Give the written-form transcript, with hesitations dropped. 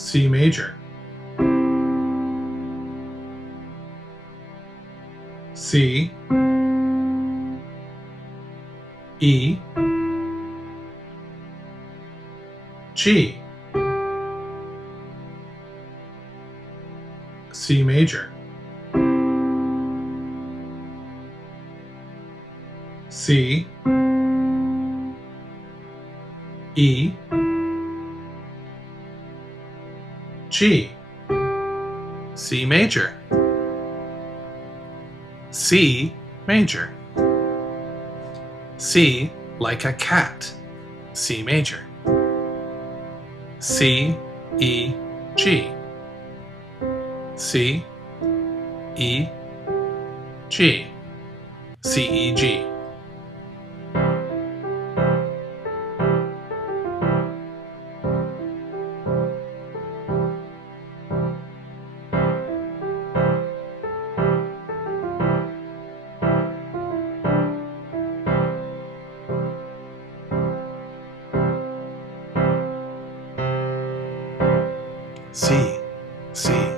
C major, C, E, G, C major, C, E, G, C major, C major, C like a cat, C major, C, E, G, C, E, G, C, E, G. C, C.